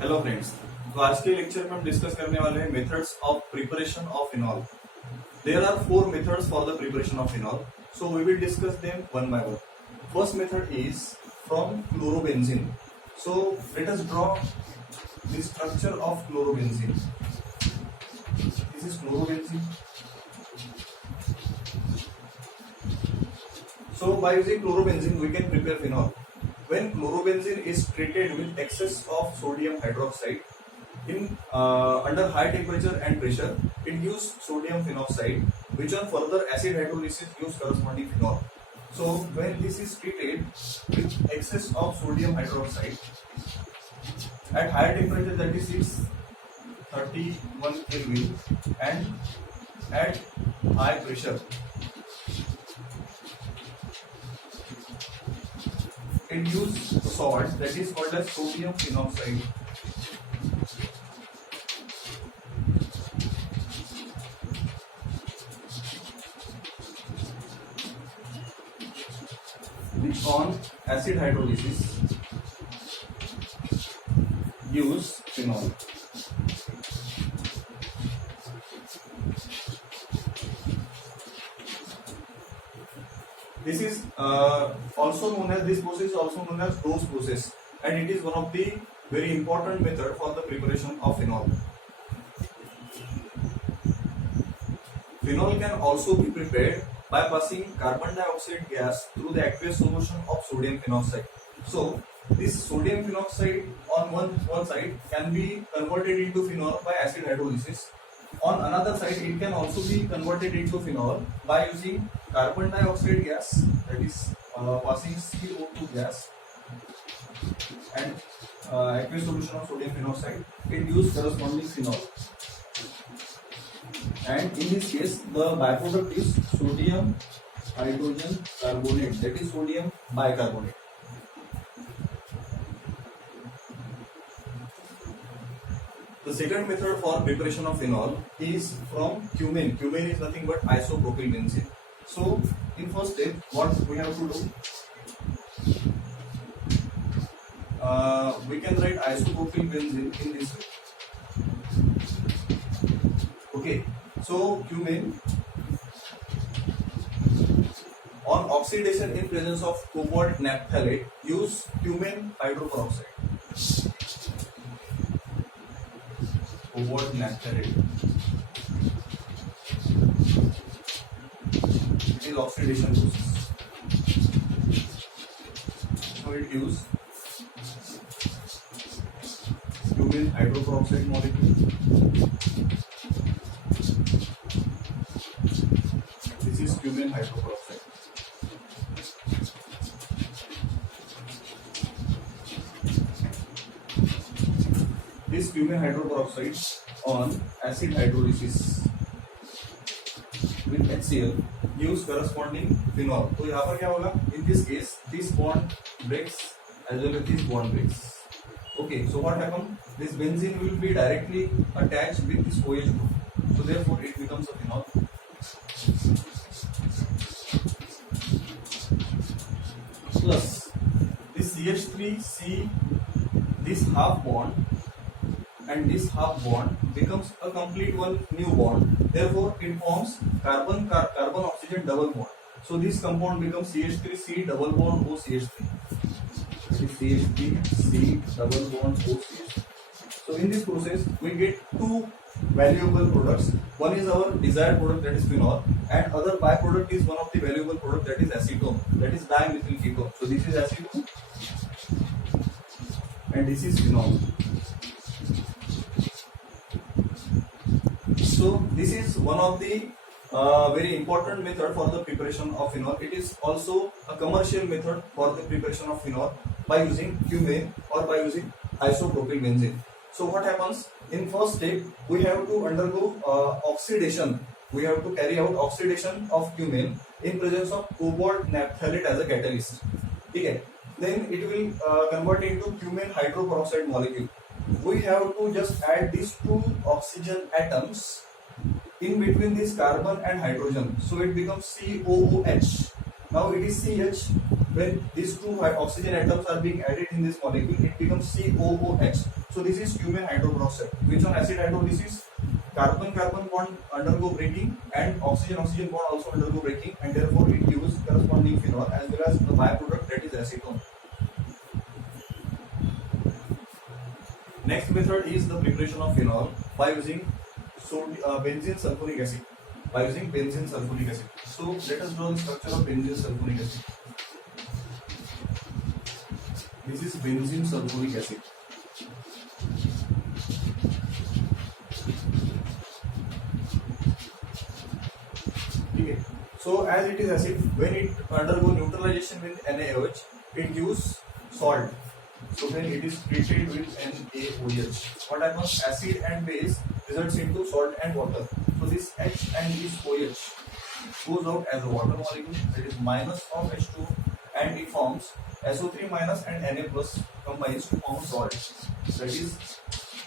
Hello friends. तो आज के लेक्चर में हम डिस्कस करने वाले हैं methods of preparation of phenol. There are 4 methods for the preparation of phenol, so we will discuss them one by one. First method is from chlorobenzene. So let us draw the structure of chlorobenzene. This is chlorobenzene. So by using chlorobenzene we can prepare phenol. When chlorobenzene is treated with excess of sodium hydroxide in under high temperature and pressure, it gives sodium phenoxide, which on further acid hydrolysis gives corresponding phenol. So when this is treated with excess of sodium hydroxide at higher temperature, that is 631 Kelvin, and at high pressure, it gives salt that is called as sodium phenoxide. Which on acid hydrolysis gives phenol. This is also known as, this process is also known as dose process, and it is one of the very important method for the preparation of phenol. Phenol can also be prepared by passing carbon dioxide gas through the aqueous solution of sodium phenoxide. So this sodium phenoxide on one side can be converted into phenol by acid hydrolysis. On another side, it can also be converted into phenol by using carbon dioxide gas, that is passing CO2 gas and aqueous solution of sodium phenoxide. It gives corresponding phenol, and in this case the byproduct is sodium hydrogen carbonate, that is sodium bicarbonate. The second method for preparation of phenol is from cumene. Cumene is nothing but isopropyl benzene. So in first step, what we have to do, we can write isopropyl benzene in this way. Okay, so cumene on oxidation in presence of cobalt naphthalate use cumene hydroperoxide. Cobalt naphthalate, it is oxidation process, so it gives cumene hydroperoxide molecule. This is cumene hydroperoxide. This cumene hydroperoxide on acid hydrolysis with HCl gives corresponding phenol. तो यहाँ पर क्या होगा? In this case, this bond breaks as well as this bond breaks. Okay, so what happens? This benzene will be directly attached with this OH group. So therefore, it becomes a phenol. Plus this CH3C, this half bond and this half bond becomes a complete one new bond. Therefore, it forms carbon oxygen double bond. So this compound becomes CH3C double bond OCH3. CH3C double bond OCH3. So in this process, we get two valuable products. One is our desired product, that is phenol, and other byproduct is one of the valuable product, that is acetone, that is dimethyl ketone. So this is acetone and this is phenol. So this is one of the very important method for the preparation of phenol. It is also a commercial method for the preparation of phenol by using cumene or by using isopropyl benzene. So what happens? In first step, we have to undergo oxidation. We have to carry out oxidation of cumene in presence of cobalt naphthalate as a catalyst. Okay. Then it will convert into cumene hydroperoxide molecule. We have to just add these two oxygen atoms in between this carbon and hydrogen, so it becomes COOH. Now it is CH when these two oxygen atoms are being added in this molecule, it becomes COOH. So this is Human hydroperoxide, which on acid hydrolysis carbon-carbon bond undergo breaking and oxygen-oxygen bond also undergo breaking, and therefore it gives corresponding phenol as well as the byproduct, that is acetone. Next method is the preparation of phenol by using benzene sulfuric acid. By using benzene sulfuric acid. So let us draw the structure of benzene sulfuric acid. This is benzene sulfuric acid. Okay. So as it is acid, when it undergo neutralization with NaOH, it gives salt. So when it is treated with NaOH, what happens? Acid and base results into salt and water. So this H and this OH goes out as a water molecule, that is minus of H2, and it forms SO3 minus and Na plus combines to form salt, that is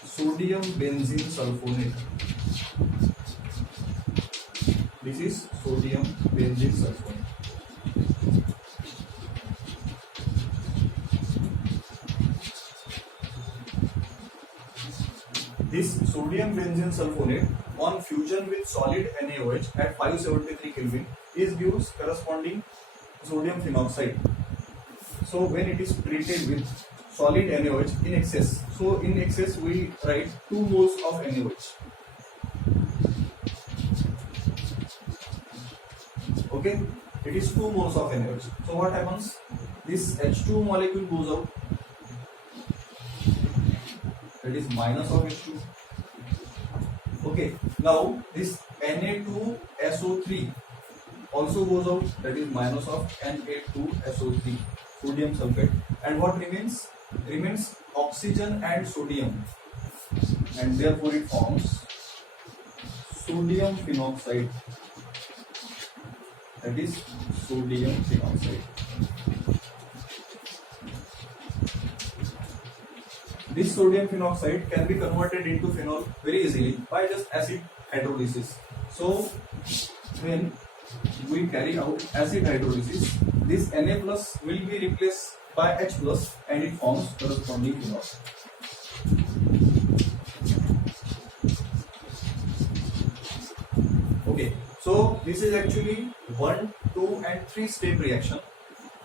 sodium benzene sulfonate. This is sodium benzene sulfonate. This sodium benzene sulfonate on fusion with solid NaOH at 573 Kelvin gives corresponding sodium phenoxide. So when it is treated with solid NaOH in excess, so in excess we write 2 moles of NaOH. Okay, it is 2 moles of NaOH. So what happens? This H2 molecule goes out, that is minus of H2. Okay, now this Na2SO3 also goes out, that is minus of Na2SO3, sodium sulfate. And what remains? Remains oxygen and sodium, and therefore it forms sodium phenoxide, that is sodium phenoxide. This sodium phenoxide can be converted into phenol very easily by just acid hydrolysis. So when we carry out acid hydrolysis, this Na plus will be replaced by H plus and it forms corresponding phenol. Okay, so this is actually 1, 2 and 3 step reaction.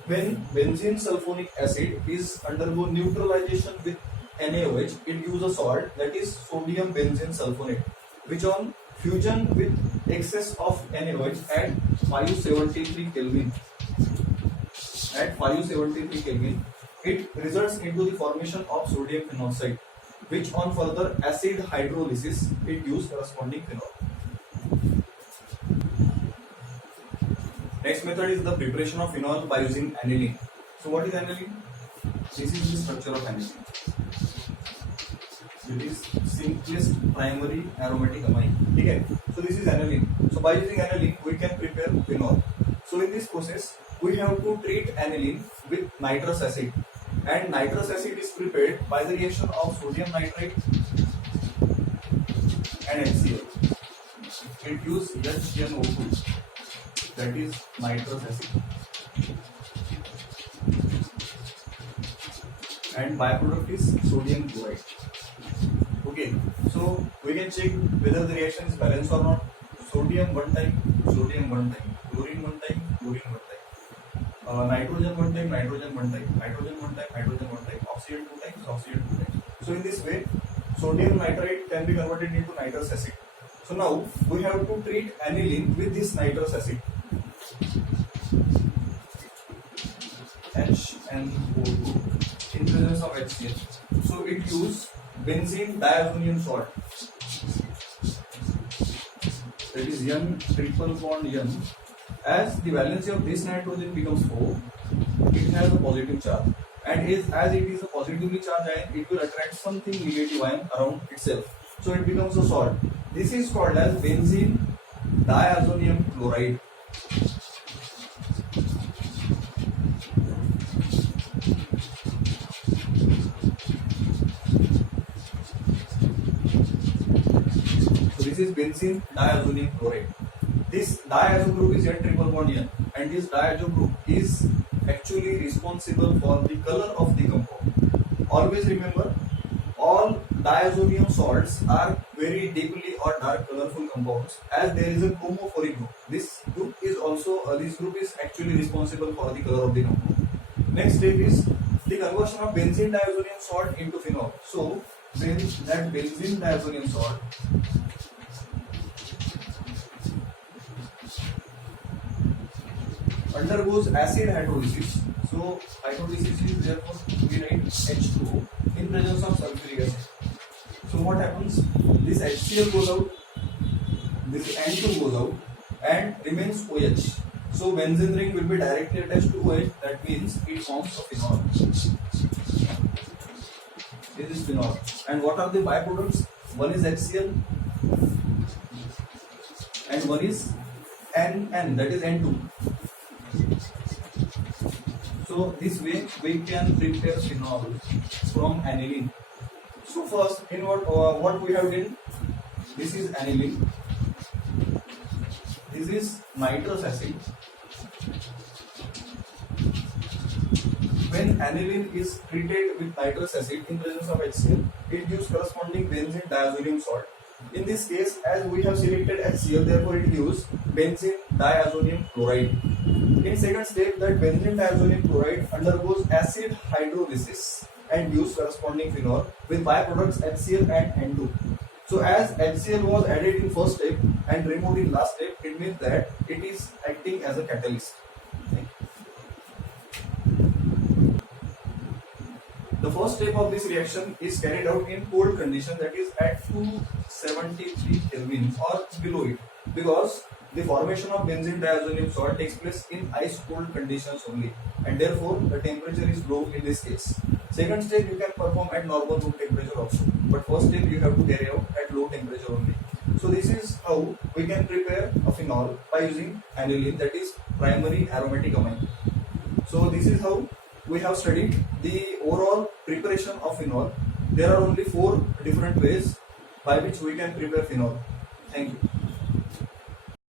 When benzene sulfonic acid is undergo neutralization with NaOH, it gives a salt, that is sodium benzene sulfonate, which on fusion with excess of NaOH at 573 Kelvin. At 573 Kelvin, it results into the formation of sodium phenoxide, which on further acid hydrolysis, it gives corresponding phenol. Next method is the preparation of phenol by using aniline. So what is aniline? This is the structure of aniline. It is simplest primary aromatic amine. Okay. So this is aniline. So by using aniline, we can prepare phenol. So in this process, we have to treat aniline with nitrous acid, and nitrous acid is prepared by the reaction of sodium nitrate and HCl. It gives HNO2, that is nitrous acid, and byproduct is sodium chloride. Okay, so we can check whether the reaction is balanced or not. Sodium one time, chlorine one time, chlorine one time. Nitrogen one time, nitrogen one time, nitrogen one time, nitrogen one time, oxygen 2 times, oxygen 2 times. So in this way, sodium nitrate can be converted into nitrous acid. So now we have to treat aniline with this nitrous acid. HNO2 in presence of HCl. So it gives benzene diazonium salt, that is N triple bond N. As the valency of this nitrogen becomes 4, it has a positive charge, and as it is a positively charged ion, it will attract something negative ion around itself. So it becomes a salt. This is called as benzene diazonium chloride. So this is benzene diazonium chloride. This diazo group is N triple bond N, and this diazo group is actually responsible for the color of the compound. Always remember, all diazonium salts are very deeply or dark colorful compounds, as there is a chromophoric group. This group is actually responsible for the color of the compound. Next step is the conversion of benzene diazonium salt into phenol. So that benzene diazonium salt undergoes acid hydrolysis. So hydrolysis is therefore we write H2O in presence of sulfuric acid. So what happens? This HCl goes out, this N2 goes out, and remains OH. So benzene ring will be directly attached to OH. That means it forms a phenol. This is phenol. And what are the byproducts? One is HCl, and one is NN, that is N2. So this way we can prepare phenol from aniline. So first, in what we have done, this is aniline, this is nitrous acid. When aniline is treated with nitrous acid in presence of HCl, it gives corresponding benzene diazonium salt. In this case, as we have selected HCl, therefore it gives benzene diazonium chloride. In second step, that benzene diazonium chloride undergoes acid hydrolysis and gives corresponding phenol with byproducts HCl and N2. So as HCl was added in first step and removed in last step, it means that it is acting as a catalyst. Okay. The first step of this reaction is carried out in cold condition, that is at 273 Kelvin or below it, because the formation of benzene diazonium salt takes place in ice cold conditions only, and therefore the temperature is low in this case. Second step you can perform at normal room temperature also, but first step you have to carry out at low temperature only. So this is how we can prepare a phenol by using aniline, that is primary aromatic amine. So this is how we have studied the overall preparation of phenol. There are only 4 different ways by which we can prepare phenol. Thank you.